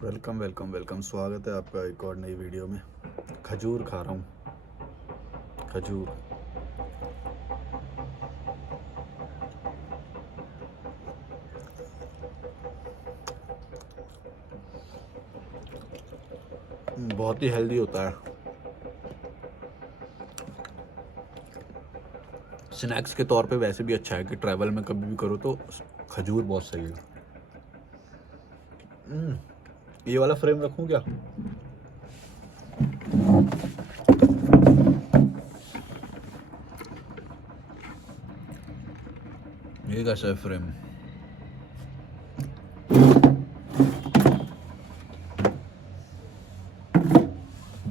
Welcome welcome welcome. स्वागत है आपका एक और नई वीडियो में। खजूर खा रहा हूँ, खजूर। बहुत ही हेल्दी होता है। स्नैक्स के तौर पे वैसे भी अच्छा है कि ट्रैवल में कभी भी करो तो खजूर बहुत सही है। ये वाला फ्रेम रखूँ क्या? ये कैसा है फ्रेम?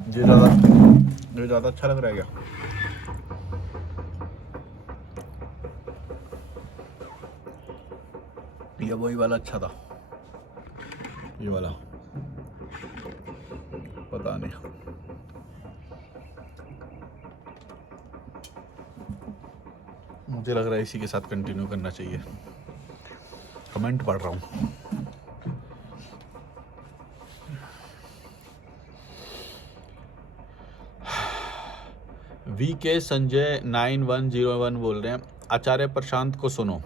ये ज़्यादा अच्छा लग रहा है क्या? ये वही वाला अच्छा था, ये वाला पता नहीं। मुझे लग रहा है इसी के साथ कंटिन्यू करना चाहिए। कमेंट पढ़ रहा हूँ। VK संजय 9101 बोल रहे हैं, आचार्य प्रशांत को सुनो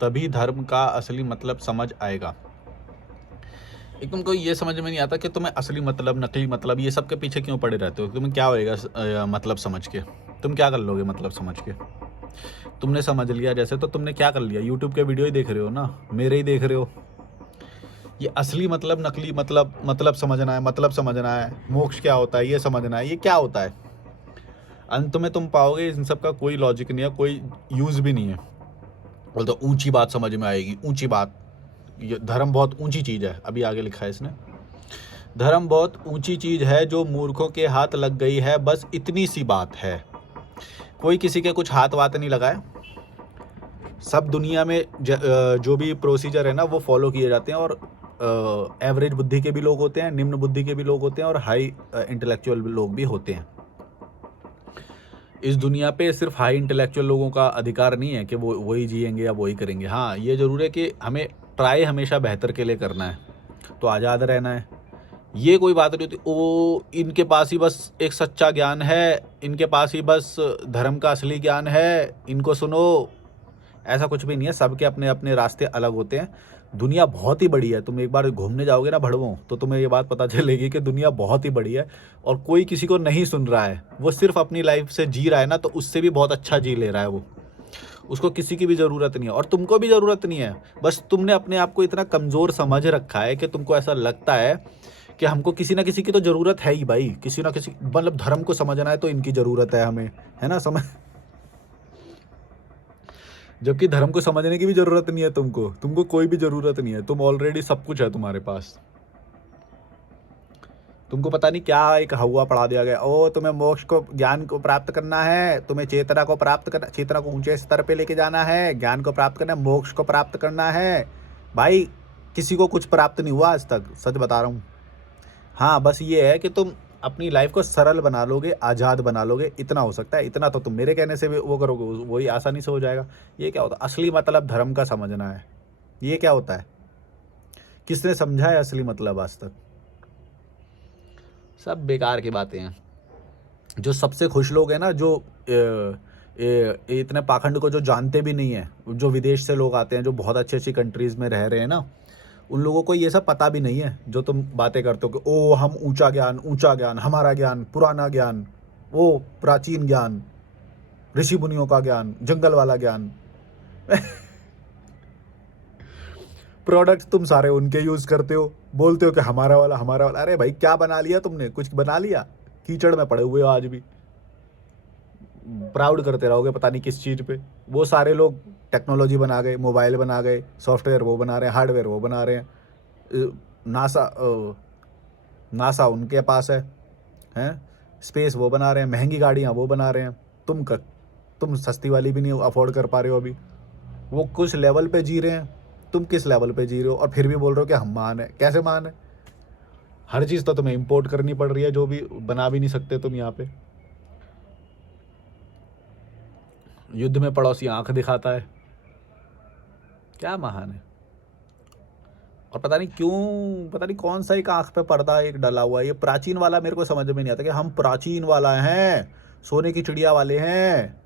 तभी धर्म का असली मतलब समझ आएगा। एक तुमको ये समझ में नहीं आता कि तुम्हें असली मतलब, नकली मतलब, ये सब के पीछे क्यों पड़े रहते हो? तुम्हें क्या होएगा मतलब समझ के? तुम क्या कर लोगे मतलब समझ के? तुमने समझ लिया जैसे, तो तुमने क्या कर लिया? यूट्यूब के वीडियो ही देख रहे हो ना, मेरे ही देख रहे हो। ये असली मतलब, नकली मतलब समझना है, मतलब समझना है, मोक्ष क्या होता है ये समझना है, ये क्या होता है? अंत में तुम पाओगे इन सब का कोई लॉजिक नहीं है, कोई यूज भी नहीं है। बोलते तो ऊंची बात समझ में आएगी, ऊंची बात। ये धर्म बहुत ऊंची चीज है, अभी आगे लिखा है इसने। धर्म बहुत ऊंची चीज है जो मूर्खों के हाथ लग गई है, बस इतनी सी बात है। कोई किसी के कुछ हाथ वात नहीं लगाए। सब दुनिया में जो भी प्रोसीजर है ना वो फॉलो किए जाते हैं, और एवरेज बुद्धि के भी लोग होते हैं, निम्न बुद्धि के भी लोग होते हैं, और हाई इंटेलेक्चुअल लोग भी होते हैं। इस दुनिया पे सिर्फ हाई इंटेलेक्चुअल लोगों का अधिकार नहीं है कि वो वही जिएंगे या वही करेंगे। हाँ, ये ज़रूर है कि हमें ट्राई हमेशा बेहतर के लिए करना है, तो आज़ाद रहना है। ये कोई बात नहीं होती ओ इनके पास ही बस एक सच्चा ज्ञान है, इनके पास ही बस धर्म का असली ज्ञान है, इनको सुनो। ऐसा कुछ भी नहीं है, सबके अपने अपने रास्ते अलग होते हैं। दुनिया बहुत ही बड़ी है। तुम एक बार घूमने जाओगे ना भड़वों, तो तुम्हें ये बात पता चलेगी कि दुनिया बहुत ही बड़ी है, और कोई किसी को नहीं सुन रहा है। वो सिर्फ अपनी लाइफ से जी रहा है ना, तो उससे भी बहुत अच्छा जी ले रहा है वो। उसको किसी की भी ज़रूरत नहीं है, और तुमको भी ज़रूरत नहीं है। बस तुमने अपने आप को इतना कमज़ोर समझ रखा है कि तुमको ऐसा लगता है कि हमको किसी ना किसी की तो ज़रूरत है ही भाई। किसी ना किसी मतलब धर्म को समझना है तो इनकी ज़रूरत है हमें, है ना? समझ। जबकि धर्म को समझने की भी जरूरत नहीं है तुमको। तुमको कोई भी जरूरत नहीं है, तुम ऑलरेडी सब कुछ है तुम्हारे पास। तुमको पता नहीं क्या एक हवा पढ़ा दिया गया, ओ तुम्हें मोक्ष को, ज्ञान को प्राप्त करना है, तुम्हें चेतना को प्राप्त करना, चेतना को ऊंचे स्तर पे लेके जाना है, ज्ञान को प्राप्त करना है, मोक्ष को प्राप्त करना है। भाई किसी को कुछ प्राप्त नहीं हुआ आज तक, सच बता रहा हूँ। हाँ, बस ये है कि तुम अपनी लाइफ को सरल बना लोगे, आज़ाद बना लोगे, इतना हो सकता है। इतना तो तुम मेरे कहने से भी वो करोगे, वही आसानी से हो जाएगा। ये क्या होता है? असली मतलब धर्म का समझना है। ये क्या होता है? किसने समझा है असली मतलब आज तक? सब बेकार की बातें हैं। जो सबसे खुश लोग हैं ना, जो इतने पाखंड को जो जानते भी नहीं है, जो विदेश से लोग आते हैं, जो बहुत अच्छी अच्छी कंट्रीज में रह रहे हैं ना, उन लोगों को ये सब पता भी नहीं है जो तुम बातें करते हो कि ओ हम ऊंचा ज्ञान, हमारा ज्ञान, पुराना ज्ञान, वो प्राचीन ज्ञान, ऋषि मुनियों का ज्ञान, जंगल वाला ज्ञान। प्रोडक्ट्स तुम सारे उनके यूज करते हो, बोलते हो कि हमारा वाला, हमारा वाला। अरे भाई क्या बना लिया तुमने? कुछ बना लिया? कीचड़ में पड़े हुए हो आज भी। प्राउड करते रहोगे पता नहीं किस चीज़ पे। वो सारे लोग टेक्नोलॉजी बना गए, मोबाइल बना गए, सॉफ्टवेयर वो बना रहे हैं, हार्डवेयर वो बना रहे हैं। नासा नासा उनके पास है। स्पेस वो बना रहे हैं, महंगी गाड़ियाँ वो बना रहे हैं। तुम सस्ती वाली भी नहीं अफोर्ड कर पा रहे हो अभी। वो कुछ लेवल पे जी रहे हैं, तुम किस लेवल पे जी रहे हो, और फिर भी बोल रहे हो कि हम महान है। कैसे महान है? हर चीज़ तो तुम्हें इंपोर्ट करनी पड़ रही है, जो भी बना भी नहीं सकते तुम यहाँ पे। युद्ध में पड़ोसी आंख दिखाता है। क्या महान है? और पता नहीं क्यों, पता नहीं कौन सा एक आँख पे पर्दा एक डला हुआ है। ये प्राचीन वाला मेरे को समझ में नहीं आता कि हम प्राचीन वाला हैं, सोने की चिड़िया वाले हैं,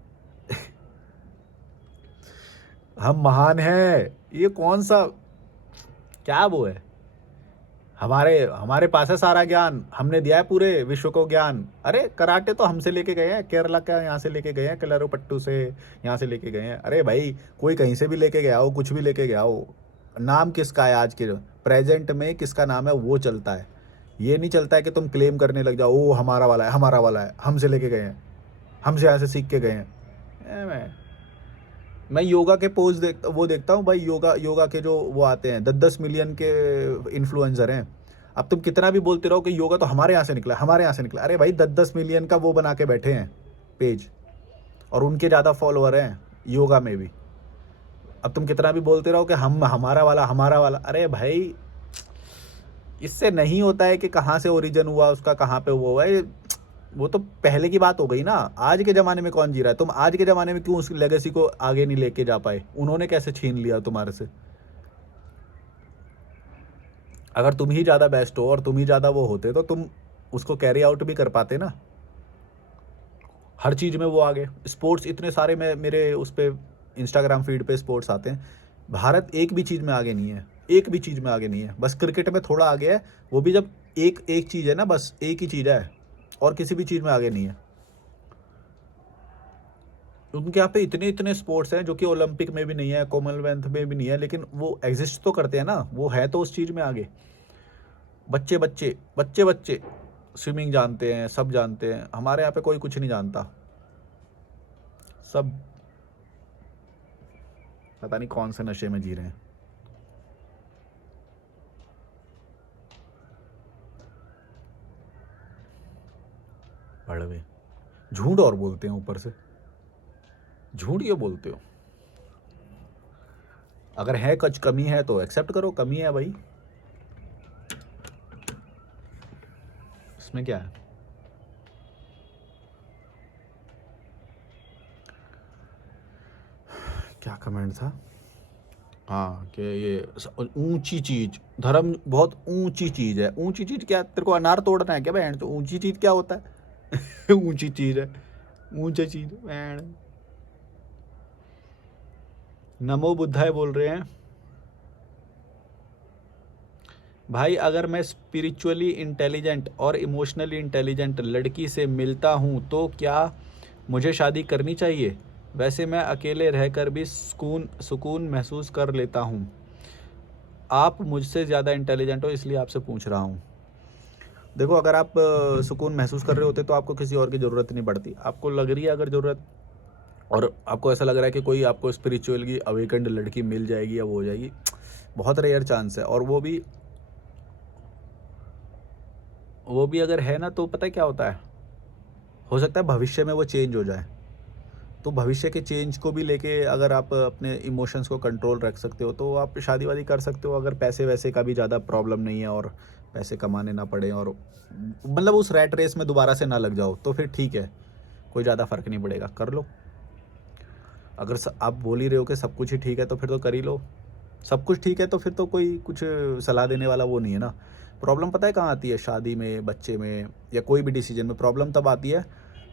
हम महान हैं। ये कौन सा, क्या वो है? हमारे हमारे पास है सारा ज्ञान, हमने दिया है पूरे विश्व को ज्ञान। अरे कराटे तो हमसे लेके गए हैं, केरला का यहाँ से लेके गए हैं, कलरपट्टू से यहाँ से लेके गए हैं। अरे भाई कोई कहीं से भी लेके गया हो, कुछ भी लेके गया हो, नाम किसका है आज के प्रेजेंट में, किसका नाम है वो चलता है। ये नहीं चलता है कि तुम क्लेम करने लग जाओ, ओ हमारा वाला है, हमारा वाला है, हमसे लेके गए हैं, हमसे यहाँ से सीख के गए हैं। मैं योगा के पोज देखता हूँ भाई, योगा के जो वो आते हैं 10-10 मिलियन के इन्फ्लुएंसर हैं। अब तुम कितना भी बोलते रहो कि योगा तो हमारे यहाँ से निकला, हमारे यहाँ से निकला। अरे भाई 10-10 मिलियन का वो बना के बैठे हैं पेज, और उनके ज़्यादा फॉलोअर हैं योगा में भी। अब तुम कितना भी बोलते रहो कि हम हमारा वाला, हमारा वाला। अरे भाई इससे नहीं होता है कि कहाँ से ओरिजिन हुआ उसका, कहाँ पे वो हुआ है, वो तो पहले की बात हो गई ना। आज के ज़माने में कौन जी रहा है? तुम आज के ज़माने में क्यों उस लेगेसी को आगे नहीं लेके जा पाए? उन्होंने कैसे छीन लिया तुम्हारे से? अगर तुम ही ज़्यादा बेस्ट हो और तुम ही ज़्यादा वो होते तो तुम उसको कैरी आउट भी कर पाते ना। हर चीज़ में वो आगे, स्पोर्ट्स इतने सारे में मेरे उस पर इंस्टाग्राम फीड पे स्पोर्ट्स आते हैं। भारत एक भी चीज़ में आगे नहीं है, एक भी चीज़ में आगे नहीं है। बस क्रिकेट में थोड़ा आगे है, वो भी जब एक चीज़ है ना, बस एक ही चीज़ है, और किसी भी चीज़ में आगे नहीं है। उनके यहाँ पे इतने स्पोर्ट्स हैं जो कि ओलंपिक में भी नहीं है, कॉमनवेल्थ में भी नहीं है, लेकिन वो एग्जिस्ट तो करते हैं ना, वो है तो उस चीज़ में आगे। बच्चे बच्चे बच्चे बच्चे स्विमिंग जानते हैं, सब जानते हैं। हमारे यहाँ पे कोई कुछ नहीं जानता, सब पता नहीं कौन से नशे में जी रहे हैं। बड़वे झूठ और बोलते हैं, ऊपर से झूठ ये बोलते हो। अगर है कुछ कमी है तो एक्सेप्ट करो, कमी है भाई, इसमें क्या है? क्या कमेंट था? हाँ कि ये ऊंची चीज, धर्म बहुत ऊंची चीज है। ऊंची चीज क्या? तेरे को अनार तोड़ना है क्या बहन? तो ऊंची चीज क्या होता है? ऊंची चीज है, ऊंची चीज बहन। नमो बुद्धाय बोल रहे हैं भाई। अगर मैं स्पिरिचुअली इंटेलिजेंट और इमोशनली इंटेलिजेंट लड़की से मिलता हूँ तो क्या मुझे शादी करनी चाहिए? वैसे मैं अकेले रहकर भी सुकून महसूस कर लेता हूँ। आप मुझसे ज़्यादा इंटेलिजेंट हो इसलिए आपसे पूछ रहा हूँ। देखो, अगर आप सुकून महसूस कर रहे होते तो आपको किसी और की ज़रूरत नहीं पड़ती। आपको लग रही है अगर ज़रूरत, और आपको ऐसा लग रहा है कि कोई आपको स्पिरिचुअली अवेकन्ड लड़की मिल जाएगी या वो हो जाएगी, बहुत रेयर चांस है। और वो भी अगर है ना, तो पता है क्या होता है, हो सकता है भविष्य में वो चेंज हो जाए। तो भविष्य के चेंज को भी लेके अगर आप अपने इमोशंस को कंट्रोल रख सकते हो तो आप शादी वादी कर सकते हो। अगर पैसे वैसे का भी ज़्यादा प्रॉब्लम नहीं है और पैसे कमाने ना पड़े, और मतलब उस रैट रेस में दोबारा से ना लग जाओ, तो फिर ठीक है, कोई ज़्यादा फ़र्क नहीं पड़ेगा, कर लो। अगर आप बोल ही रहे हो कि सब कुछ ही ठीक है तो फिर तो कर ही लो। सब कुछ ठीक है तो फिर तो कोई कुछ सलाह देने वाला वो नहीं है ना। प्रॉब्लम पता है कहाँ आती है? शादी में, बच्चे में, या कोई भी डिसीजन में प्रॉब्लम तब आती है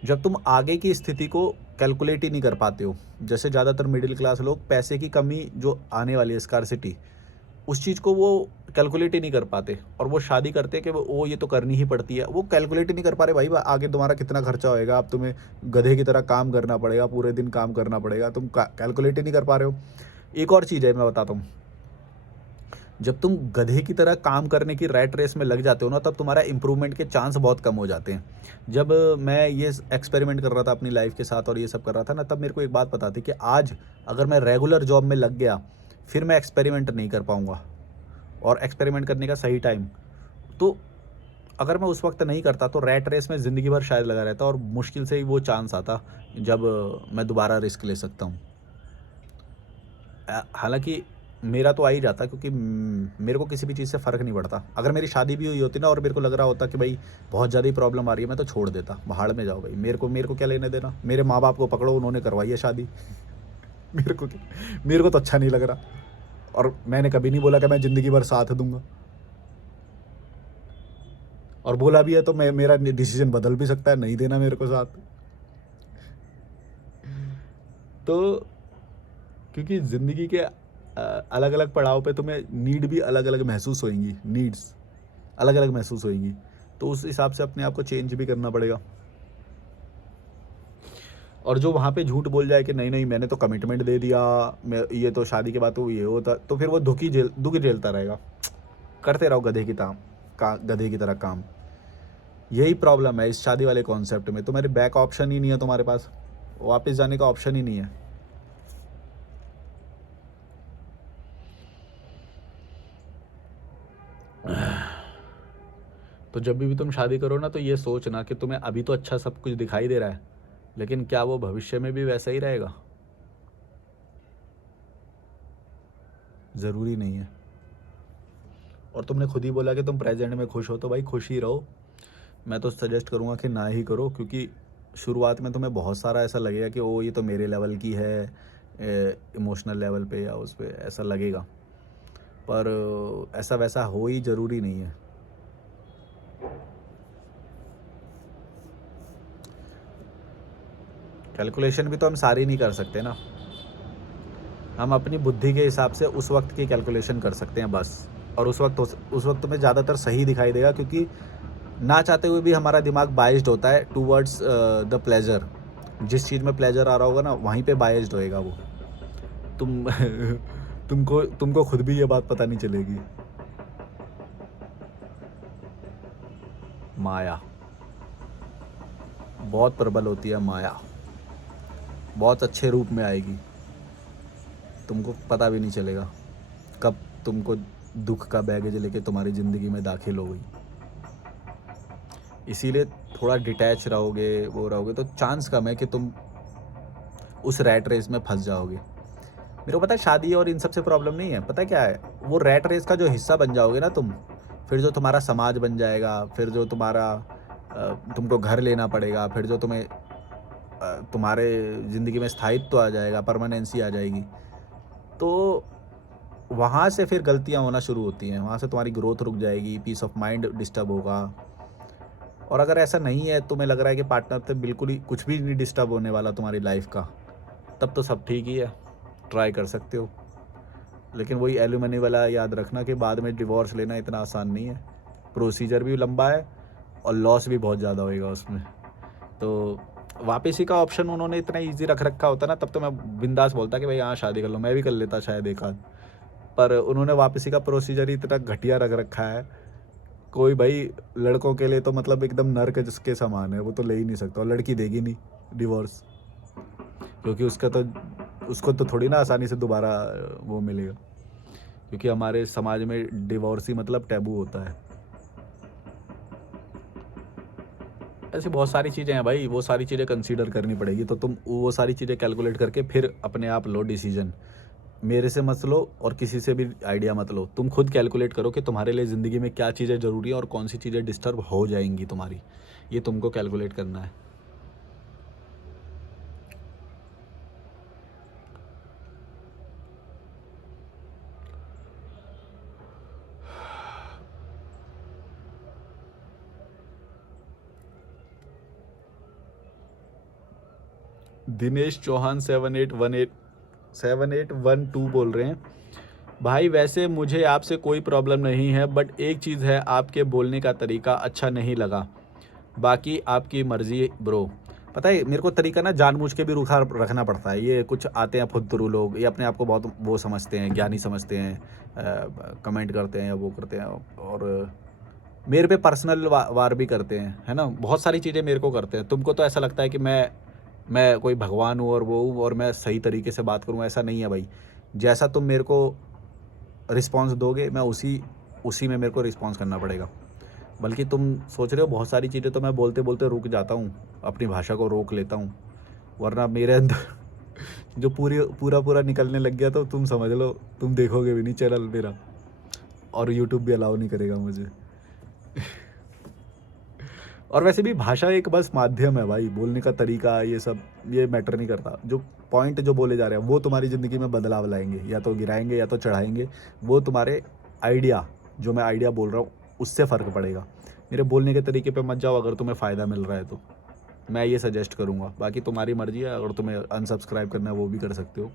जब तुम आगे की स्थिति को कैलकुलेट ही नहीं कर पाते हो। जैसे ज़्यादातर मिडिल क्लास लोग पैसे की कमी जो आने वाली है, स्कार्सिटी, उस चीज़ को वो कैलकुलेट ही नहीं कर पाते, और वो शादी करते हैं कि वो ये तो करनी ही पड़ती है। वो कैलकुलेट ही नहीं कर पा रहे भाई, आगे तुम्हारा कितना खर्चा होएगा, अब तुम्हें गधे की तरह काम करना पड़ेगा, पूरे दिन काम करना पड़ेगा, तुम कैलकुलेट ही नहीं कर पा रहे हो। एक और चीज़ है, मैं बताता हूँ, जब तुम गधे की तरह काम करने की रैट रेस में लग जाते हो ना, तब तुम्हारा इंप्रूवमेंट के चांस बहुत कम हो जाते हैं। जब मैं ये एक्सपेरिमेंट कर रहा था अपनी लाइफ के साथ और ये सब कर रहा था ना, तब मेरे को एक बात पता थी कि आज अगर मैं रेगुलर जॉब में लग गया, फिर मैं एक्सपेरिमेंट नहीं कर पाऊँगा। और एक्सपेरिमेंट करने का सही टाइम, तो अगर मैं उस वक्त नहीं करता तो रैट रेस में ज़िंदगी भर शायद लगा रहता, और मुश्किल से ही वो चांस आता जब मैं दोबारा रिस्क ले सकता हूँ। हालांकि मेरा तो आ ही जाता, क्योंकि मेरे को किसी भी चीज़ से फ़र्क नहीं पड़ता। अगर मेरी शादी भी हुई होती ना और मेरे को लग रहा होता कि भाई बहुत ज़्यादा ही प्रॉब्लम आ रही है, मैं तो छोड़ देता, भाड़ में जाओ भाई, मेरे को क्या लेने देना। मेरे माँ बाप को पकड़ो, उन्होंने करवाई है शादी। मेरे को तो अच्छा नहीं लग रहा। और मैंने कभी नहीं बोला कि मैं ज़िंदगी भर साथ दूंगा, और बोला भी है तो मैं मेरा डिसीजन बदल भी सकता है, नहीं देना मेरे को साथ। तो क्योंकि ज़िंदगी के अलग अलग पड़ाव पे तुम्हें नीड भी अलग अलग महसूस होएंगी, नीड्स अलग अलग महसूस होएंगी, तो उस हिसाब से अपने आप को चेंज भी करना पड़ेगा। और जो वहाँ पे झूठ बोल जाए कि नहीं नहीं मैंने तो कमिटमेंट दे दिया, मैं ये तो शादी के बाद तो ये होता, तो फिर वो दुख झेलता रहेगा। करते रहो गधे की तरह काम। यही प्रॉब्लम है इस शादी वाले कॉन्सेप्ट में, तुम्हारे बैक ऑप्शन ही नहीं है, तुम्हारे पास वापस जाने का ऑप्शन ही नहीं है। तो जब भी तुम शादी करो ना, तो ये सोचना कि तुम्हें अभी तो अच्छा सब कुछ दिखाई दे रहा है, लेकिन क्या वो भविष्य में भी वैसा ही रहेगा? ज़रूरी नहीं है। और तुमने खुद ही बोला कि तुम प्रेजेंट में खुश हो, तो भाई खुश ही रहो। मैं तो सजेस्ट करूँगा कि ना ही करो, क्योंकि शुरुआत में तुम्हें बहुत सारा ऐसा लगेगा कि ओ ये तो मेरे लेवल की है, इमोशनल लेवल पे या उस पे ऐसा लगेगा, पर ऐसा वैसा हो ही ज़रूरी नहीं है। कैलकुलेशन भी तो हम सारी नहीं कर सकते ना, हम अपनी बुद्धि के हिसाब से उस वक्त की कैलकुलेशन कर सकते हैं बस। और उस वक्त तुम्हें ज़्यादातर सही दिखाई देगा, क्योंकि ना चाहते हुए भी हमारा दिमाग बाइज्ड होता है टूवर्ड्स द प्लेजर। जिस चीज़ में प्लेजर आ रहा होगा ना, वहीं पे बाइज्ड होएगा वो। तुम तुमको खुद भी ये बात पता नहीं चलेगी। माया बहुत प्रबल होती है, माया बहुत अच्छे रूप में आएगी, तुमको पता भी नहीं चलेगा कब तुमको दुख का बैगेज लेके तुम्हारी ज़िंदगी में दाखिल हो गई। इसीलिए थोड़ा डिटैच रहोगे, वो रहोगे, तो चांस कम है कि तुम उस रैट रेस में फंस जाओगे। मेरे को पता है शादी और इन सब से प्रॉब्लम नहीं है, पता है क्या है, वो रैट रेस का जो हिस्सा बन जाओगे ना तुम, फिर जो तुम्हारा समाज बन जाएगा, फिर जो तुमको घर लेना पड़ेगा, फिर जो तुम्हारे ज़िंदगी में स्थायित्व आ जाएगा, परमानेंसी आ जाएगी, तो वहाँ से फिर गलतियाँ होना शुरू होती हैं, वहाँ से तुम्हारी ग्रोथ रुक जाएगी, पीस ऑफ माइंड डिस्टर्ब होगा। और अगर ऐसा नहीं है, तुम्हें लग रहा है कि पार्टनर से बिल्कुल ही कुछ भी नहीं डिस्टर्ब होने वाला तुम्हारी लाइफ का, तब तो सब ठीक ही है, ट्राई कर सकते हो। लेकिन वही एलुमनी वाला याद रखना कि बाद में डिवोर्स लेना इतना आसान नहीं है, प्रोसीजर भी लंबा है और लॉस भी बहुत ज़्यादा होएगा उसमें। तो वापसी का ऑप्शन उन्होंने इतना इजी रख रखा होता ना, तब तो मैं बिंदास बोलता कि भाई हाँ शादी कर लो, मैं भी कर लेता शायद एक आध, पर उन्होंने वापसी का प्रोसीजर ही इतना घटिया रख रखा है। कोई भाई लड़कों के लिए तो मतलब एकदम नर्क जिसके समान है, वो तो ले ही नहीं सकता, और लड़की देगी नहीं डिवोर्स, क्योंकि उसको तो थोड़ी ना आसानी से दोबारा वो मिलेगा, क्योंकि हमारे समाज में डिवोर्स ही मतलब टैबू होता है। ऐसी बहुत सारी चीज़ें हैं भाई, वो सारी चीज़ें कंसीडर करनी पड़ेगी, तो तुम वो सारी चीज़ें कैलकुलेट करके फिर अपने आप लो डिसीजन। मेरे से मत लो और किसी से भी आइडिया मत लो, तुम खुद कैलकुलेट करो कि तुम्हारे लिए ज़िंदगी में क्या चीज़ें ज़रूरी है और कौन सी चीज़ें डिस्टर्ब हो जाएंगी तुम्हारी, ये तुमको कैलकुलेट करना है। दिनेश चौहान 7812 बोल रहे हैं, भाई वैसे मुझे आपसे कोई प्रॉब्लम नहीं है, बट एक चीज़ है, आपके बोलने का तरीका अच्छा नहीं लगा, बाकी आपकी मर्ज़ी ब्रो। पता है मेरे को तरीका ना जानबूझ के भी रूखा रखना पड़ता है, ये कुछ आते हैं फुद्दरू लोग, ये अपने आप को बहुत वो समझते हैं, ज्ञानी समझते हैं, कमेंट करते हैं या वो करते हैं, और मेरे पे पर्सनल वार भी करते हैं, है ना, बहुत सारी चीज़ें मेरे को करते हैं। तुमको तो ऐसा लगता है कि मैं कोई भगवान हूँ और वो हूँ और मैं सही तरीके से बात करूँ, ऐसा नहीं है भाई। जैसा तुम मेरे को रिस्पॉन्स दोगे, मैं उसी में मेरे को रिस्पॉन्स करना पड़ेगा। बल्कि तुम सोच रहे हो बहुत सारी चीज़ें तो मैं बोलते बोलते रुक जाता हूँ, अपनी भाषा को रोक लेता हूँ, वरना मेरे अंदर जो पूरा निकलने लग गया तो तुम समझ लो, तुम देखोगे भी नहीं चैनल मेरा, और यूट्यूब भी अलाउ नहीं करेगा मुझे। और वैसे भी भाषा एक बस माध्यम है भाई, बोलने का तरीका ये सब ये मैटर नहीं करता। जो पॉइंट जो बोले जा रहे हैं वो तुम्हारी ज़िंदगी में बदलाव लाएंगे, या तो गिराएंगे या तो चढ़ाएंगे। वो तुम्हारे आइडिया, जो मैं आइडिया बोल रहा हूँ उससे फ़र्क पड़ेगा। मेरे बोलने के तरीके पे मत जाओ, अगर तुम्हें फ़ायदा मिल रहा है तो मैं ये सजेस्ट करूँगा। बाकी तुम्हारी मर्ज़ी है, अगर तुम्हें अनसब्सक्राइब करना है वो भी कर सकते हो।